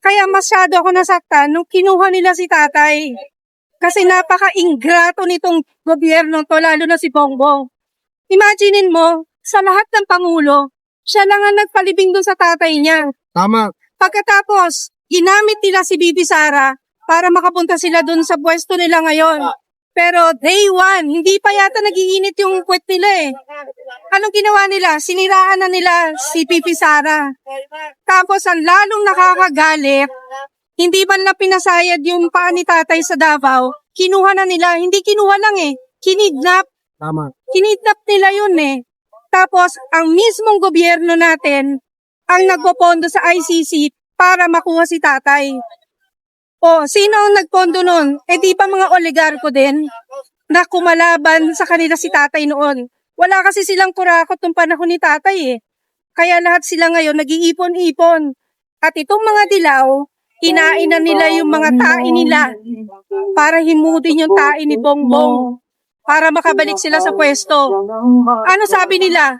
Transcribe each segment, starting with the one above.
Kaya masyado ako nasaktan nung kinuha nila si tatay. Kasi napaka-ingrato nitong gobyerno to, lalo na si Bongbong. Imaginin mo, sa lahat ng pangulo, siya lang ang nagpalibing dun sa tatay niya. Tama. Pagkatapos, ginamit nila si Bibi Sara para makapunta sila dun sa pwesto nila ngayon. Pero day one, hindi pa yata nagiinit yung kwet nila eh. Anong ginawa nila? Siniraan na nila si Bibi Sara. Tapos ang lalong nakakagalit, hindi man lang pinasayad yung paa ni tatay sa Davao, kinuha na nila. Hindi kinuha lang eh, kinidnap. Tama. Kinidnap nila yun eh. Tapos, ang mismong gobyerno natin ang nagpopondo sa ICC para makuha si tatay. O, sino ang nagpondo nun? Eh di pa mga oligarko din na kumalaban sa kanila si tatay noon. Wala kasi silang kurakot nung panahon ni tatay eh. Kaya lahat sila ngayon nag-iipon-ipon. At itong mga dilaw, inain na nila yung mga tae nila para himutin yung tae ni Bongbong para makabalik sila sa pwesto. Ano sabi nila?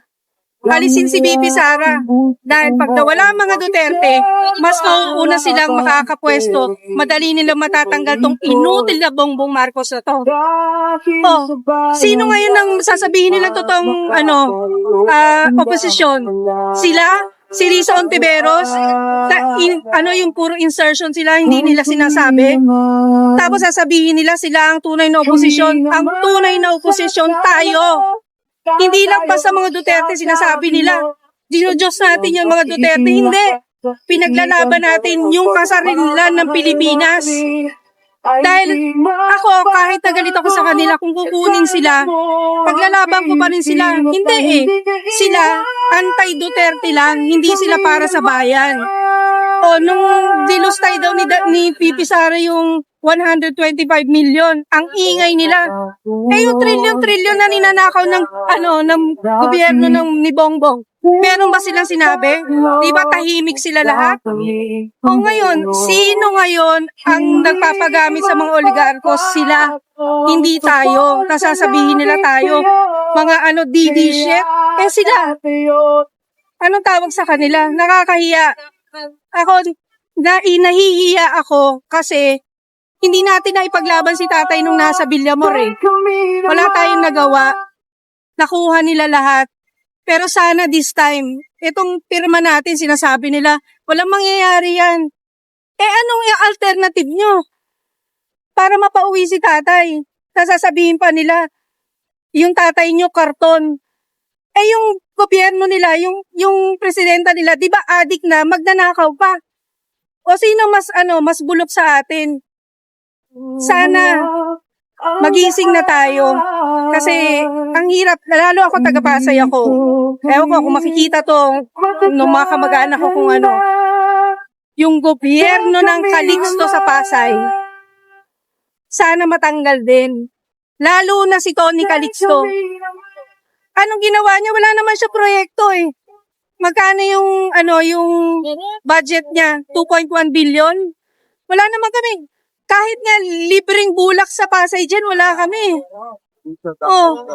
Alisin si Bibi Sara. Dahil pag nawala ang mga Duterte, mas mauuna silang makakapwesto. Madali nilang matatanggal tong inutil na Bongbong Marcos na to. Oh, sino ngayon ang sasabihin nilang totoong oposisyon? Sila? Si Risa Ontiveros? Yung puro insertion sila, hindi nila sinasabi. Tapos sasabihin nila sila ang tunay na oposisyon. Ang tunay na oposisyon tayo. Hindi lang pa sa mga Duterte sinasabi nila. Dinodiyos natin yung mga Duterte. Hindi. Pinaglalaban natin yung kasarilan ng Pilipinas. Dahil ako, kahit nagalit ako sa kanila, kung kukunin sila, paglalaban ko pa rin sila. Hindi eh. Sila, anti-Duterte lang, hindi sila para sa bayan. O, nung dilustay daw ni Bibi Sara yung 125 million, ang ingay nila. Eh, yung trillion na ninanakaw ng gobyerno ni Bongbong. Meron ba silang sinabi? Di ba tahimik sila lahat? O ngayon, sino ngayon ang nagpapagamit sa mga oligarkos? Sila, hindi tayo. Kasasabihin nila tayo, mga DD shit. Eh sila, anong tawag sa kanila? Nakakahiya. Ako, nahihiya ako kasi hindi natin na ipaglaban si tatay nung nasa Villamor eh. Wala tayong nagawa. Nakuha nila lahat. Pero sana this time, itong pirma natin, sinasabi nila, walang mangyayari yan. Eh anong yung alternative nyo? Para mapauwi si tatay. Sasabihin pa nila, yung tatay nyo karton. Eh yung gobyerno nila, yung presidenta nila, di ba adik na, magnanakaw pa? O sino mas bulok sa atin? Sana magising na tayo. Kasi ang hirap, lalo ako taga-Pasay ako. Ewan ko kung makikita to ng mga kamag-anak ko kung ano. Yung gobyerno ng Calixto sa Pasay, sana matanggal din. Lalo na si Tony Calixto. Anong ginawa niya? Wala naman siya proyekto eh. Magkano yung budget niya? 2.1 billion? Wala naman kami. Kahit nga libreng bulak sa Pasay dyan, wala kami.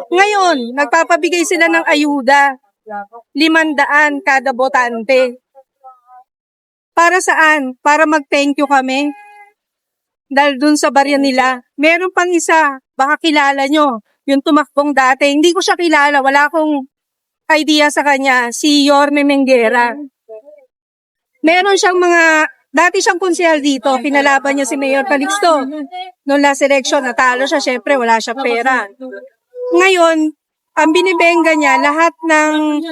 Ngayon, nagpapabigay sila ng ayuda. 500 kada botante. Para saan? Para mag-thank you kami. Dahil dun sa barya nila. Meron pang isa, baka kilala nyo. Yung tumakbong dati. Hindi ko siya kilala. Wala akong idea sa kanya. Si Yorme Menguera. Meron siyang dati siyang konsehal dito, pinalaban niya si Mayor Calixto. Noong last election, natalo siya, syempre wala siyang pera. Ngayon, ang binibenga niya, lahat ng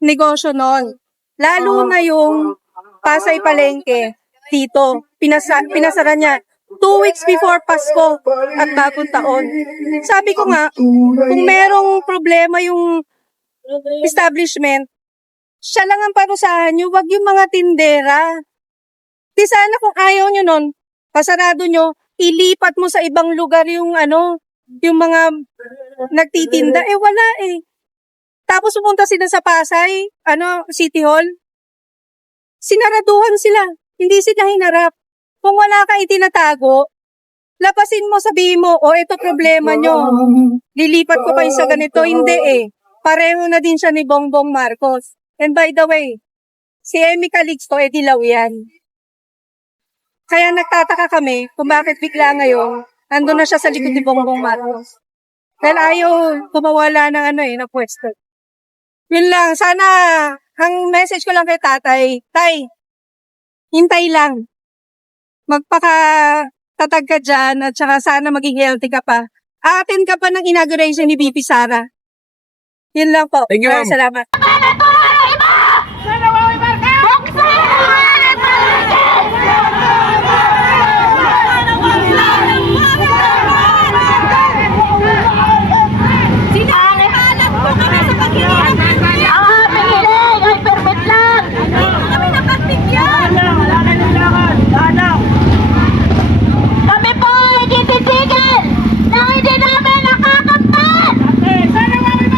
negosyo noon. Lalo na yung Pasay Palengke, dito. Pinasara niya 2 weeks before Pasko at bagong taon. Sabi ko nga, kung merong problema yung establishment, siya lang ang parusahan nyo, wag yung mga tindera. Di sana kung ayaw nyo nun, pasarado nyo, ilipat mo sa ibang lugar yung mga nagtitinda. Eh wala eh. Tapos pumunta sila sa Pasay, City Hall. Sinaraduhan sila, hindi sila hinarap. Kung wala ka itinatago, lapasin mo, sabihin mo, ito problema nyo. Lilipat ko kayo sa ganito. Hindi eh. Pareho na din siya ni Bongbong Marcos. And by the way, si Emmy Calixto, dilaw yan. Kaya nagtataka kami kung bakit bigla ngayon, nandun na siya sa likod ni Bongbong Marcos. Dahil ayaw kumawala ng ng pwesto. Yun lang, sana, ang message ko lang kay tatay, tay, hintay lang. Magpaka-tatag ka dyan at saka sana maging healthy ka pa. Aatin ka pa ng inauguration ni VP Sara. Yun lang po. Thank you, ma'am. Salamat. Kami po ay titigil na hindi namin nakakamtan! Buksan ang aming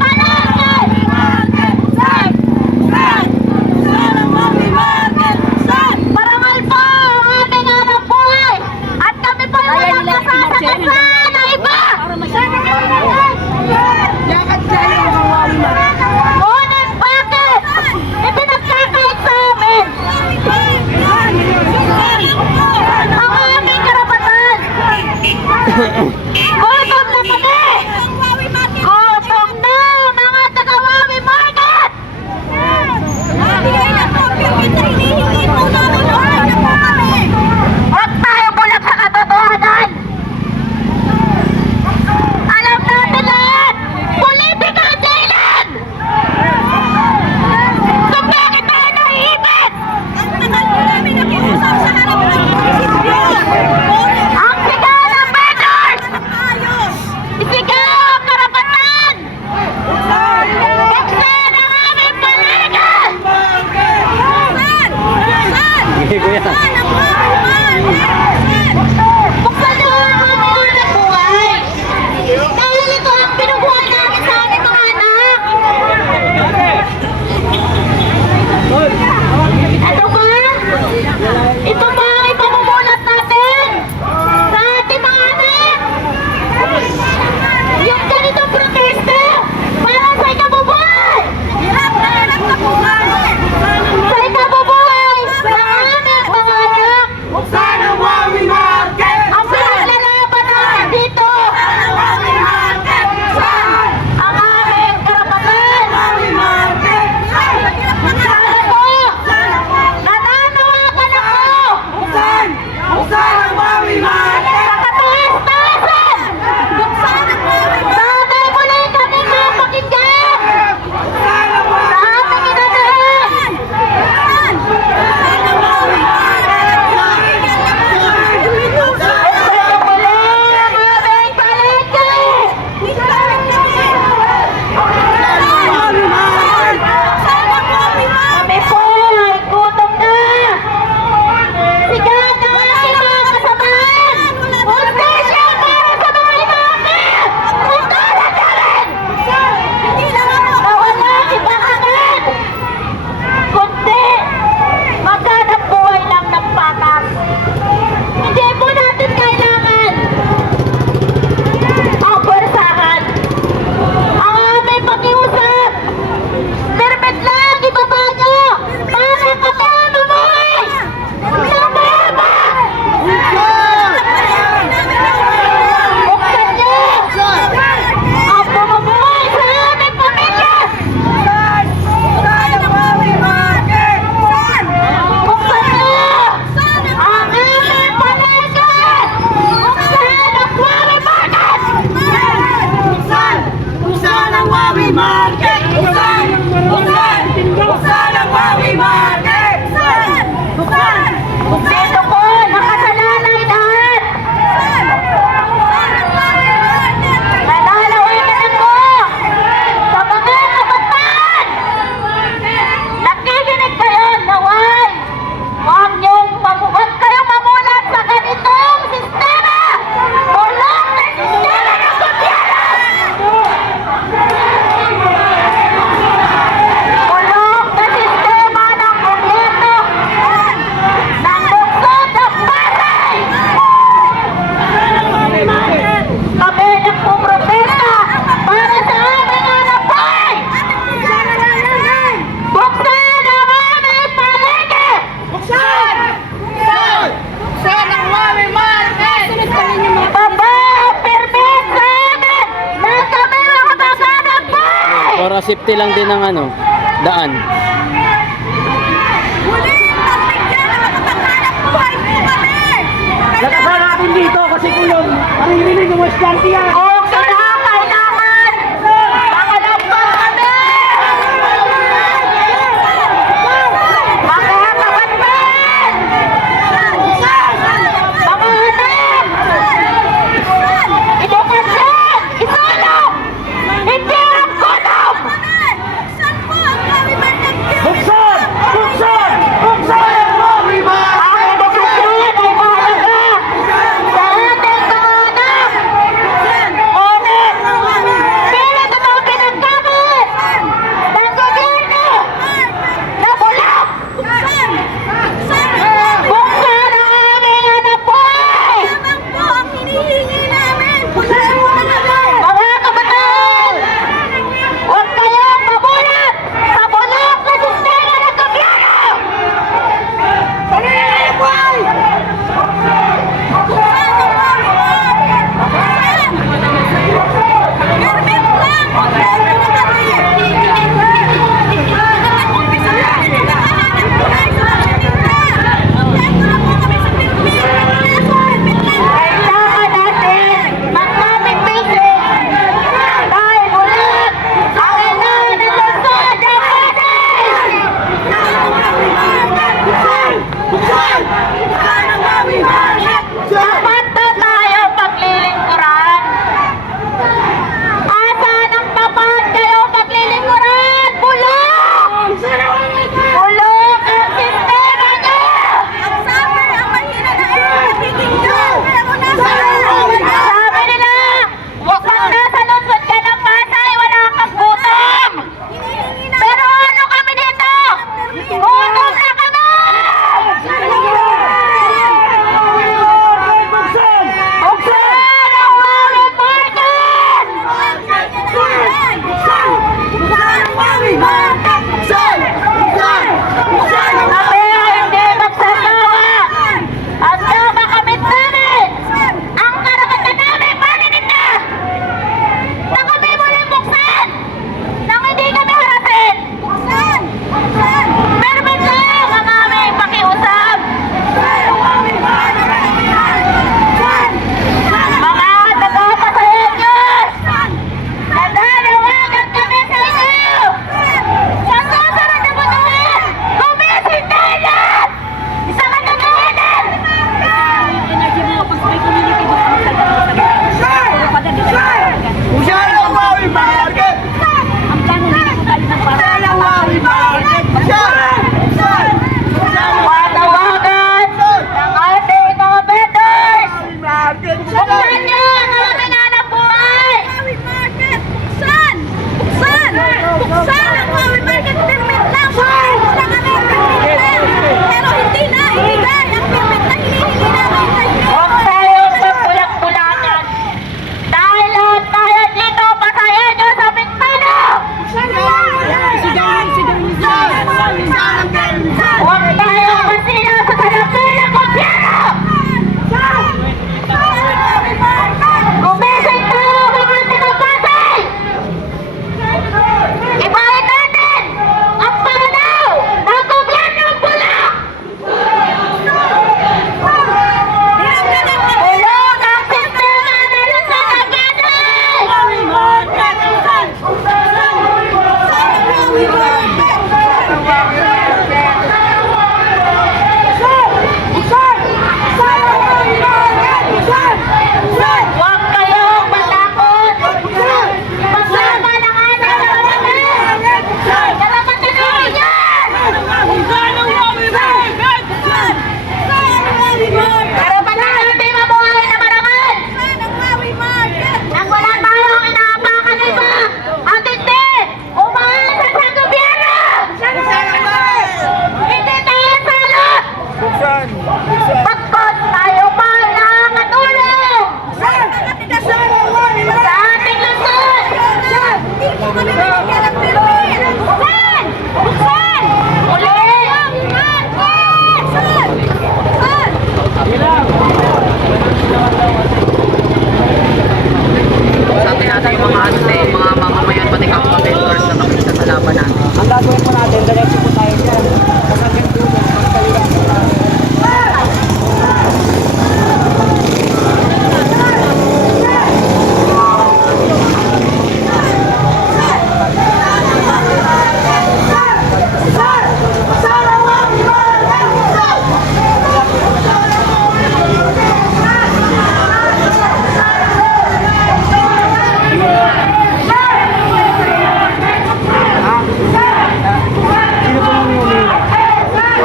palengke! Parangal po ang aming hanap buhay! At kami po ay walang masasakasaan na iba! Ngunit bakit? Ipinagkakait sa amin! Ang aming karapatan! Gutom na kami! Gutom na mga taga-Wawi Market! Huwag tayo bulag sa katotohanan! Alam natin lahat! Politika ang dahilan! Kung bakit tayo naiipit! Ang sigaw ng vendors! safety lang din ng ano, daan. Huli! Pagbigyan na makapaghanap buhay po kami! Nakasama natin dito kasi kung yung maririnig ng West Gantia. Oo, kailangan! Makalampas kami! Mga kapatid! Mga anak! Edukasyon! Isulong! Hindi ang kulong! Buksan! Buksan! Buksan ang mga iba! Ang edukasyon ay mahalaga sa ating mga anak!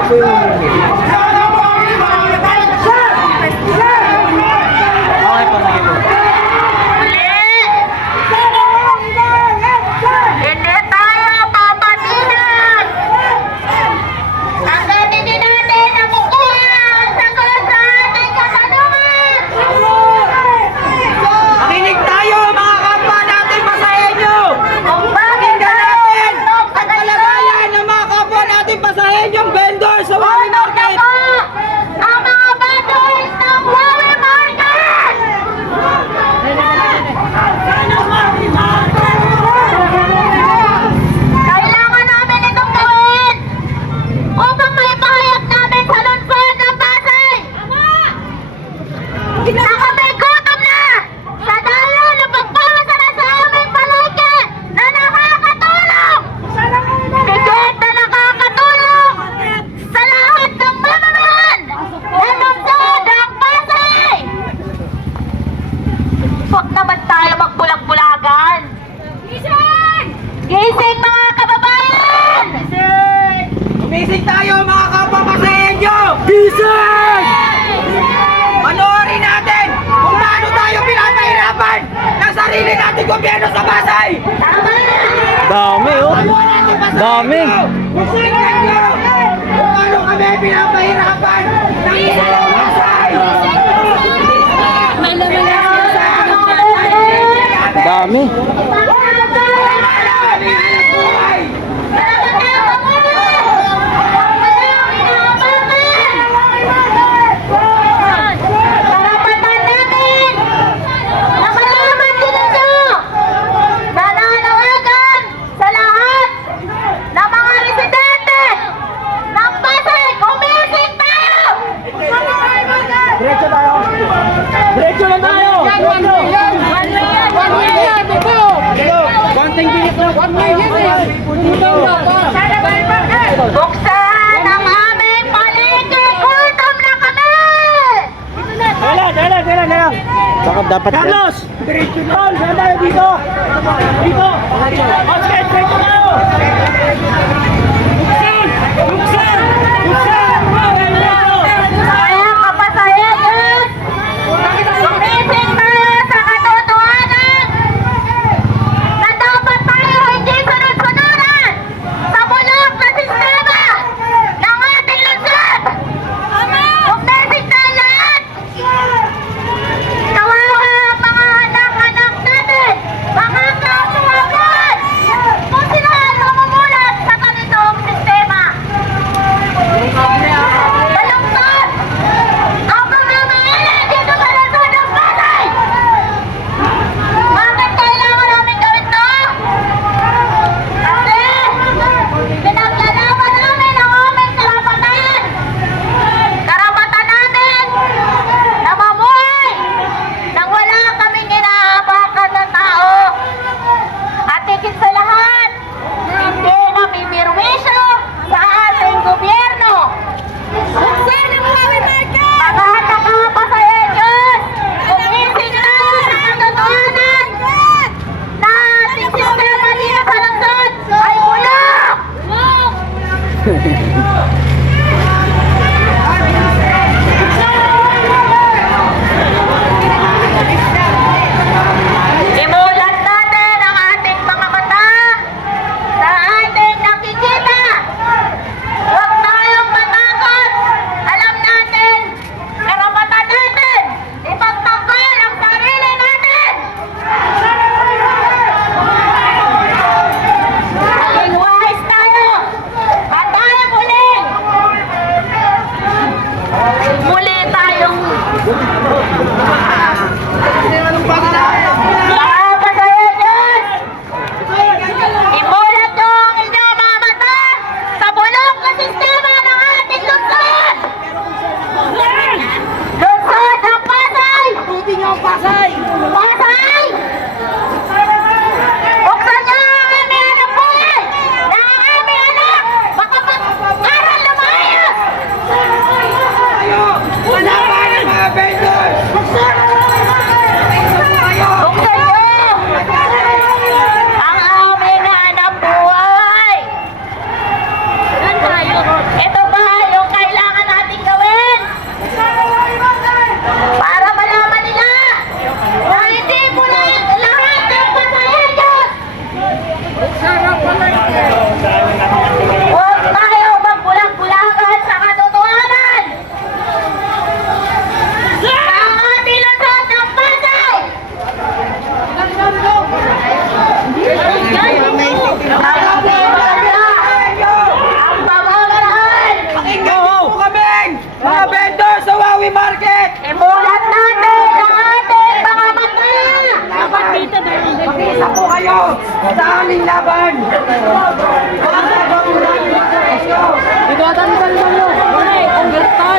po yung bumili. Okay po, sige po. Hindi tayo papatinan! Hanggang hindi natin nakukuha ang sagot sa ating katanungan! Makinig tayo mga kapwa natin pasahenyo! Kung bakit tayo uminom sa ganito, Kalagayan ng mga kapwa natin pasahenyong vendor sa Wally unog na Market! po ang mga vendors ng Wally Market! Kailangan namin itong gawin upang maipahayag namin sa lungsod ng Pasay na kami gutom na sa dalo ng pagpapasala sa aming palengke na nakakatulong! Higit na nakakatulong sa lahat ng mamamahan ng lungsod ng Pasay! Huwag naman tayo magbulag-bulagan! Gising! Gising mga kababayan! Gising! Umisig tayo mga kapwa pasahenyo! Gising! Panoorin natin kung paano tayo pinapahirapan ng sarili nating gobyerno sa Pasay! Tama! Dami, oh. Dami. Tingnan nyo kung paano kami pinapahirapan ng isang Pasay! Dami. Karapatan namin na malaman din ito na nanawagan sa lahat ng mga residente ng Pasay. Gumising tayo! Diretso tayo! Diretso lang tayo! Konting bilis lang! Buksan ang aming palengke! Gutom na kami! Dala! Baka dapat Carlos! Diretso doon! Saan tayo dito? Dito! Okay, diretso tayo! Buksan! Kaya kapasayagan! Gumising tayo sa katotohanan na dapat tayo hindi sunod-sunuran sa bulok na sistema ng ating lungsod! Gumising tayo lahat! Kawawa ang mga anak-anak natin! Mga kamuwagan! Kung sila ang mamumulat sa ganitong sistema! Malungkot! Ang pamamahala dito sa lungsod ng Pasay! Bakit kailangan namin gawin to? Kasi pinaglalaban namin ang aming karapatan! Karapatan namin na mamuhay nang wala kaming inaapakan ng tao! At higit sa lahat, hindi namibirwisyo sa ating gobyerno! Buksan ang Wally Market! Mga nakapasayenyos! Gumising tayo sa katotohanan na ating sistema dito sa lungsod ay bulok! Imulat natin ang ating mga mata sa ating nakikita. Huwag tayong matakot. Alam natin, karapatan natin, ipagtanggol ang sarili natin. Maging wise tayo at tayo muling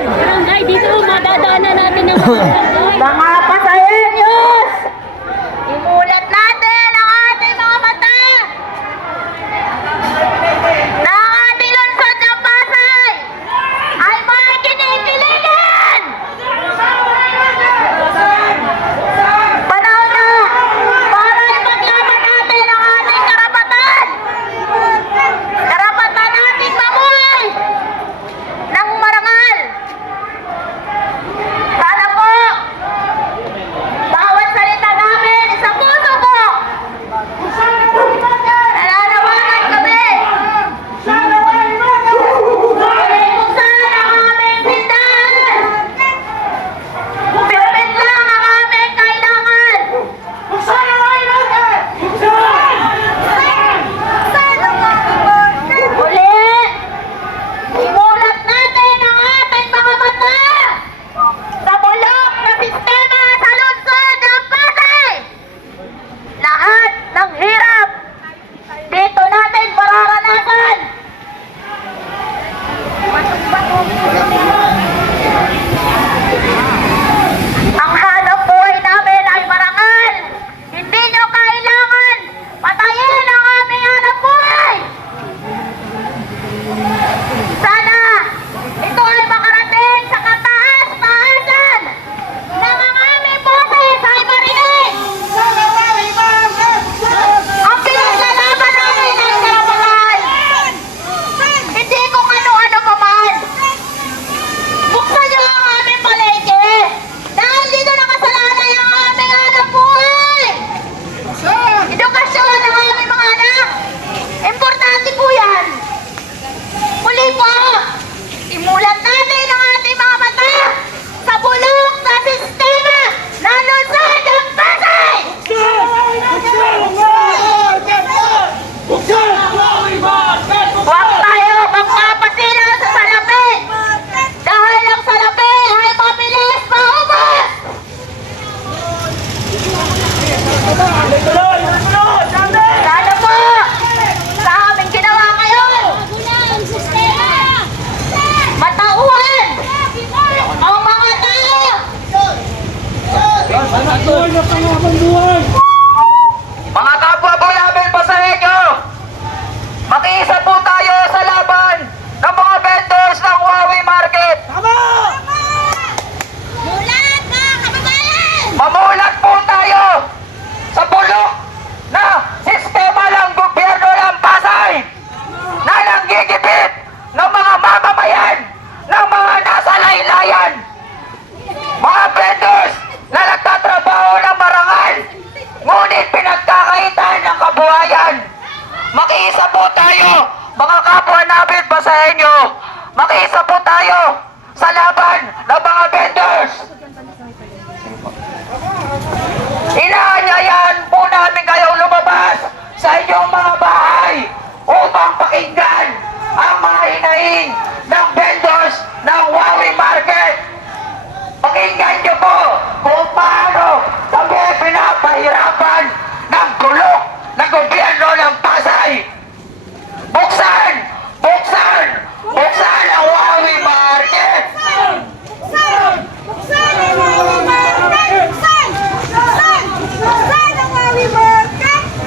Barangay, dito madadaanan natin ng Mga pasahenyos! Imulat natin ang ating mga mata! Na ang ating lungsod ng Pasay ay may kinikiligin! Panahon na para ipaglaban natin ang ating karapatan! Karapatan nating mamuhay ng marangal! Sana po, bawat salita namin sa puso ko. Nananawagan kami. Muli kung saan ang aming tindahan. Pipit lang ang aming kailangan. Muli, imulat natin ang ating mga mata sa bulok na sistema sa lungsod ng Pasay. Lahat ng hirap dito natin mararanasan. Ang hanap buhay namin ay marangal. Hindi nyo kailangan patayin ang aming hanap buhay. Sana ito ay makarating sa kataas-taasan ng ang aming boses ay marinig. Ang pinaglalaban namin ay karapatan. Hindi kung ano-ano pa man. Buksan niyo ang aming palengke dahil dito nakasalalay ang aming hanap buhay. Edukasyon ng aming mga anak. Importante po yan. Muli po, imulat natin ang ating mga mata sa bulok na sistema na lungsod ng Pasay! Huwag tayo magpapasilaw sa salapi dahil ang salapi ay mabilis maubos! Sana po, sa aming ginawa ngayon, matauhan ang mga tao! Mga kapwa po namin pasahenyo, makiisa po tayo sa laban ng mga vendors ng Huawei Market. Mulat mga kababayan! Mamulat po tayo sa bulok na sistema ng gobyerno ng Pasay na nanggigipit ng mga mamamayan ng mga nasa laylayan. Mga vendors na nagtatrabaho ng marangal, ngunit pinagkakaitan ng kabuhayan. Makiisa po tayo, mga kapwa namin pasahenyo. Makiisa po tayo sa laban ng mga vendors. Inaanyayahan po namin kayong lumabas sa inyong mga bahay upang pakinggan ang mga hinaing ng vendors ng Huawei Market. Pakinggan niyo po kung paano kami pinapahirapan ng bulok ng gobyerno ng Pasay. Buksan! Buksan! Buksan ang Huawei Market!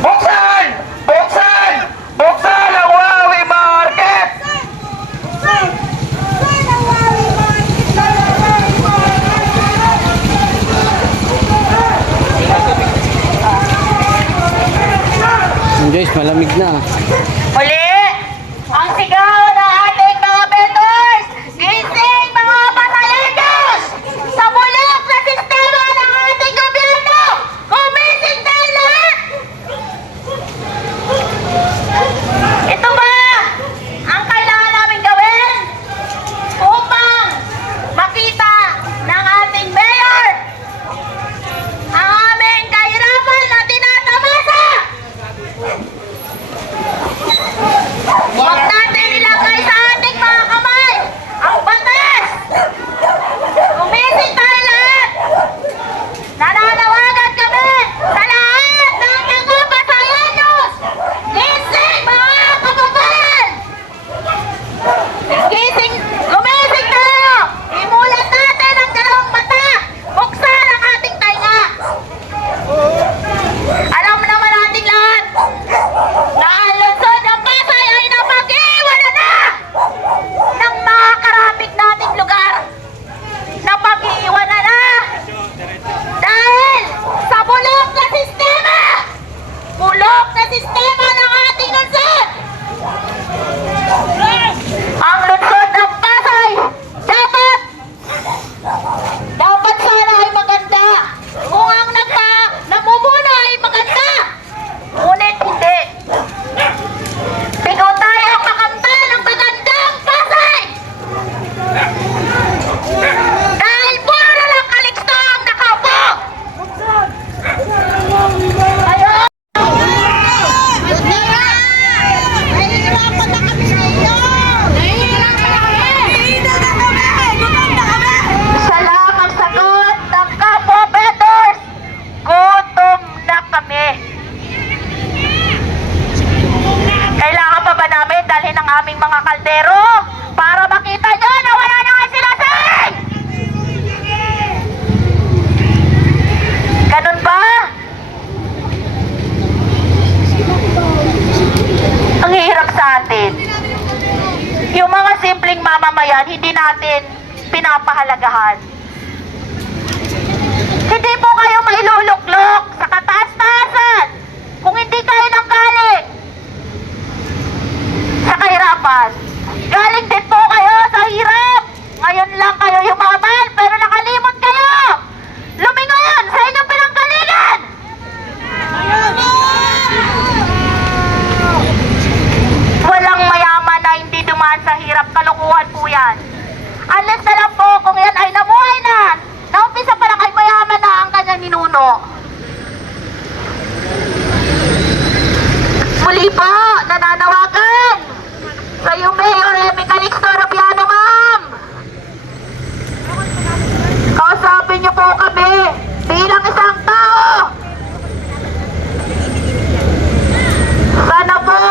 Buksan! Buksan! Buksan ang Huawei Market! Guys, malamig na. Muli, ang sigaw ng ating mga vendors, gising mga patalendos! Sa bulok na sistema ng ating gobyerno, gumising tayo lahat! Ito ba ang kailangan namin gawin upang makita ng ating mayor ang aming kahirapan na tinatamasa? hindi natin pinapahalagahan. Hindi po kayo mailuluklok sa kataas-taasan kung hindi kayo nang galing sa kahirapan. Galing din po kayo sa hirap. Ngayon lang kayo yumaman, pero nakalimot kayo. Lumingon sa inyong pinanggalingan. Walang mayaman na hindi dumaan sa hirap. Kalukuhan po yan. Unless na lang po kung yan ay namuhay na. Naumpisa pa lang ay mayaman na ang kanyang ninuno. Muli po, nananawagan sa iyo, Mayor Remy Calixto Rubiano, ma'am. Kausapin niyo po kami bilang isang tao. Sana po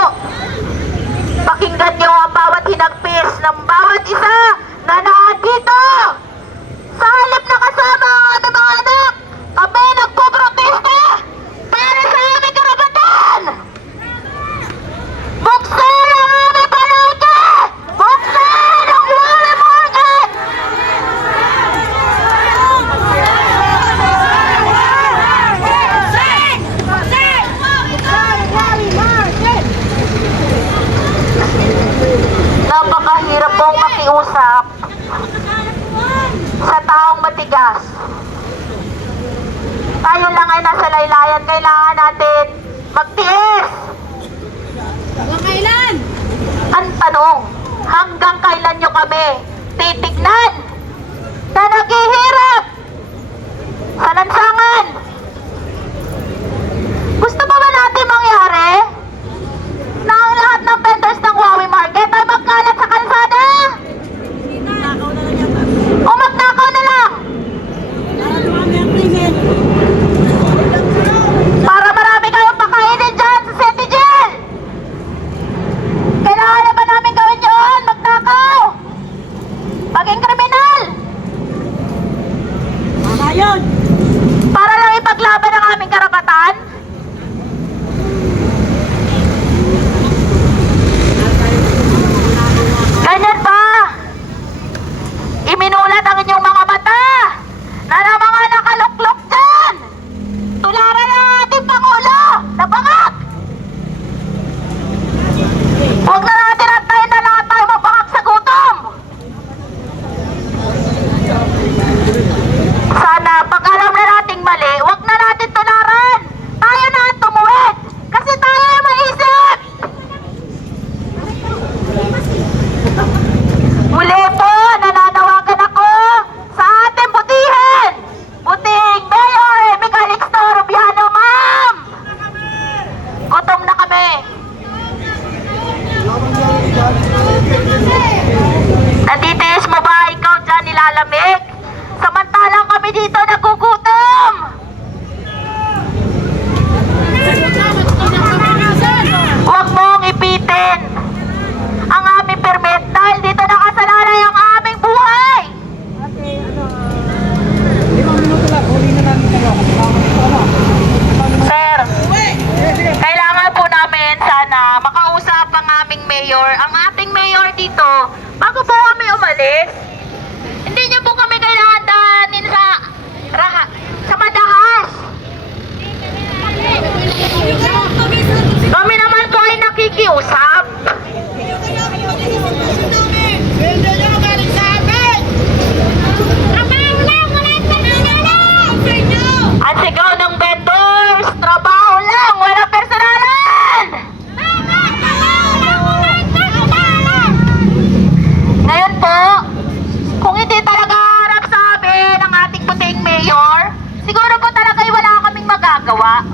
pakinggan niyo ang bawat hinagpis ng bawat isa na nandito. Sa halip na kasama ang ating mga anak, kami nagpoprotesta para sa aming karapatan. Buksan ang aming palengke! Buksan ang Wally Market! Napakahirap pong makiusap sa taong matigas. Tayo lang ay nasa laylayan, kailangan natin magtiis. Ang tanong, hanggang kailan nyo kami titignan na naghihirap sa lansangan? Gusto ba natin mangyari na ang lahat ng vendors ng Wally Market ay magkalat sa kalsada? O magnakaw na lang? Para marami kayong pakainin dyan sa City Jail. Kailangan na ba namin gawin yun? Magnakaw? Maging kriminal? Para lang ipaglaban ang aming karapatan? Ganyan ba? Iminulat ang inyong mga mata na ng mga nakaluklok dyan. Tularan ang ating Pangulo na bangak. Huwag na natin antayin na lahat tayo mabangak sa gutom. Sana pag alam na nating mali, huwag na natin tularan. Tayo na ang tumuwid. Kasi tayo ay maisip. Muli po, nananawagan ako sa ating butihin. Buting Mayor Remy Calixto Rubiano, ma'am. Gutom na kami. Natitiis mo ba ikaw dyan nilalamig? Samantalang kami dito nagugutom. Huwag mong ipitin ang aming permit dahil dito nakasalalay ang aming buhay. Sir, kailangan po namin sana makausap ang aming mayor, ang ating mayor dito, bago po kami umalis. Hindi niyo po kami kailangan dahanin sa madahas. Kami naman po ay nakikiusap. Ang sigaw ng vendors, trabaho lang, wala personalan! Ngayon po, kung hindi talaga harap sa amin ang ating puting mayor, siguro po talaga ay wala kaming magagawa.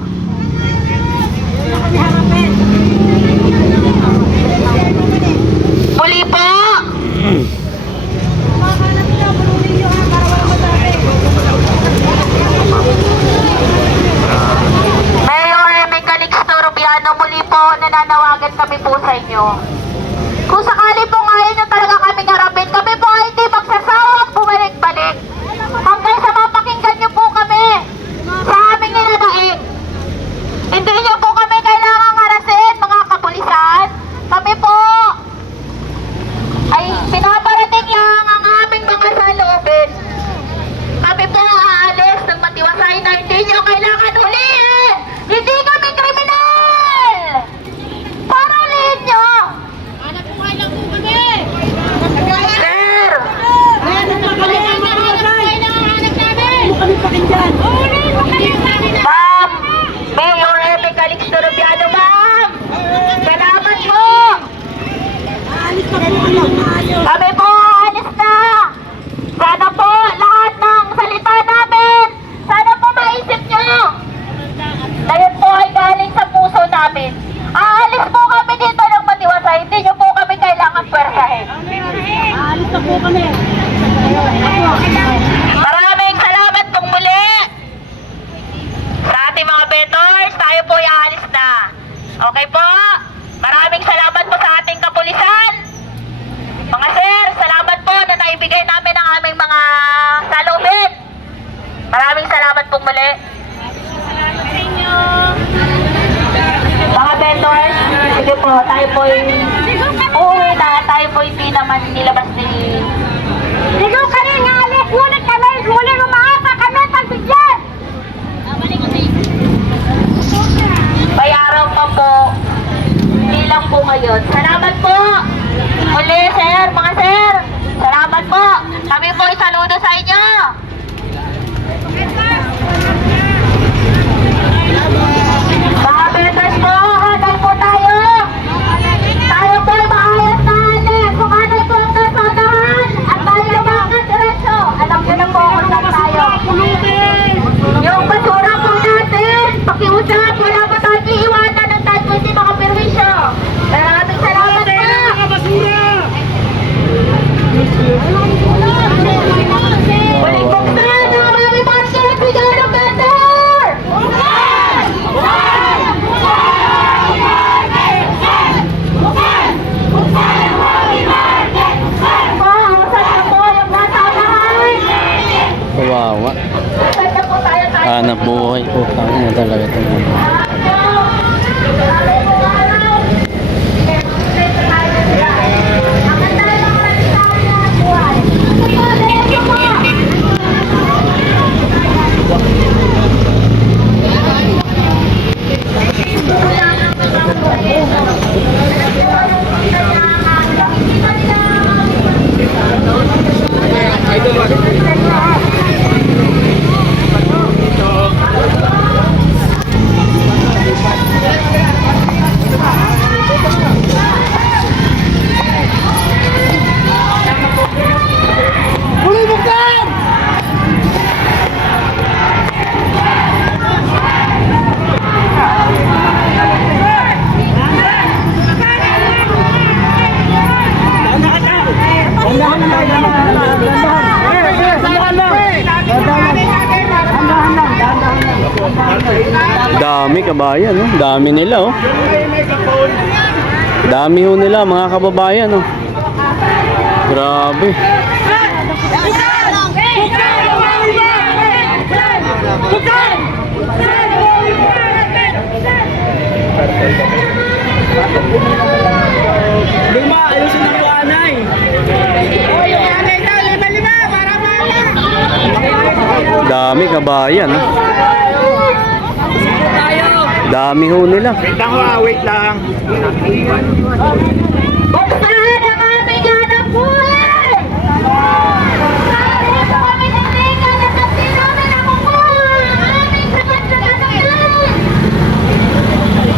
Maraming salamat pong muli sa ating mga vendors. Tayo po ay aalis na. Okay po? Maraming salamat po sa ating kapulisan. Mga sir, salamat po na naibigay namin ang aming mga salubin. Maraming salamat pong muli. Mga vendors, sige po, tayo po uuwi na. Tayo po hindi naman nilabas ni... Ligo kami nga ulit, ngunit kami, ngunit umaka kami pagbigyan. Bayaran pa po. Hindi lang po ngayon. Salamat po. Muli, sir, mga sir. Salamat po. Kami po ay saludo sa inyo. Mga vendors po, hanay po tayo. Tayo po ay maayos na hanay. Kumanay po ang kasadahan at tayo mga diretso. Alam nyo na po kung saan tayo. Yung basura po natin, pakiusap, wala pa tayong iiwanan ng tayo hindi mga perwisyo. Maraming salamat po. Muling buksan ang aming market, bigyan ng vendor! Saan na po yung nasamahan? Kawawa. Saan na po tayo tayo? Hanap buhay po. Tangina talaga ito. Dami kabayan, no? Dami nila, oh. Dami ho nila, mga kababayan, oh. Grabe. Lima, ayusin ang buwanay. Dami kabayan, oh. Dami ho nila. Wait lang ha, wait lang. Buksan ang aming hanap buhay! Bakit kami naligan at ang sinabi na kukuha ang aming sapat na kanayan?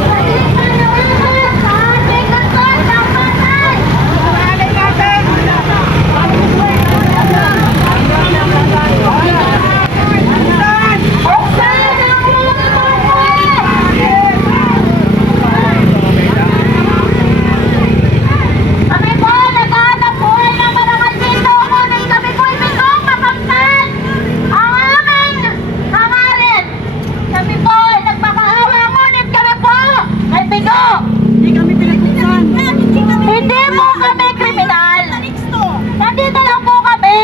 Balikan na lahat sa ating kasal ng patay! Buksan ang aming buhay! Kami po, naghahanap buhay ng marangal dito. Ngunit kami po ibigong masaktan ang aming hangarin. Kami po ay nagmakaawa, ngunit kami po ay bigo. Hindi kami pinagkusan. Hindi po kami kriminal. Nandito lang po kami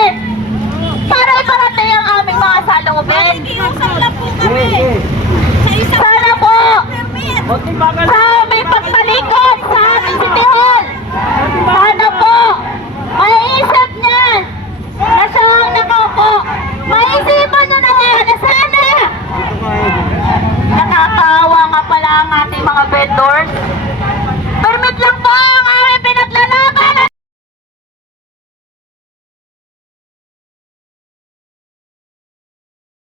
para iparating ang aming mga salubin. Sana po sa aming pagpalikod sa aming City Hall, sana po maiisip niya na siya ang nakaupo. Maisipan niya na niya na sana. Nakakaawa nga pala ang ating mga vendors. Permit lang po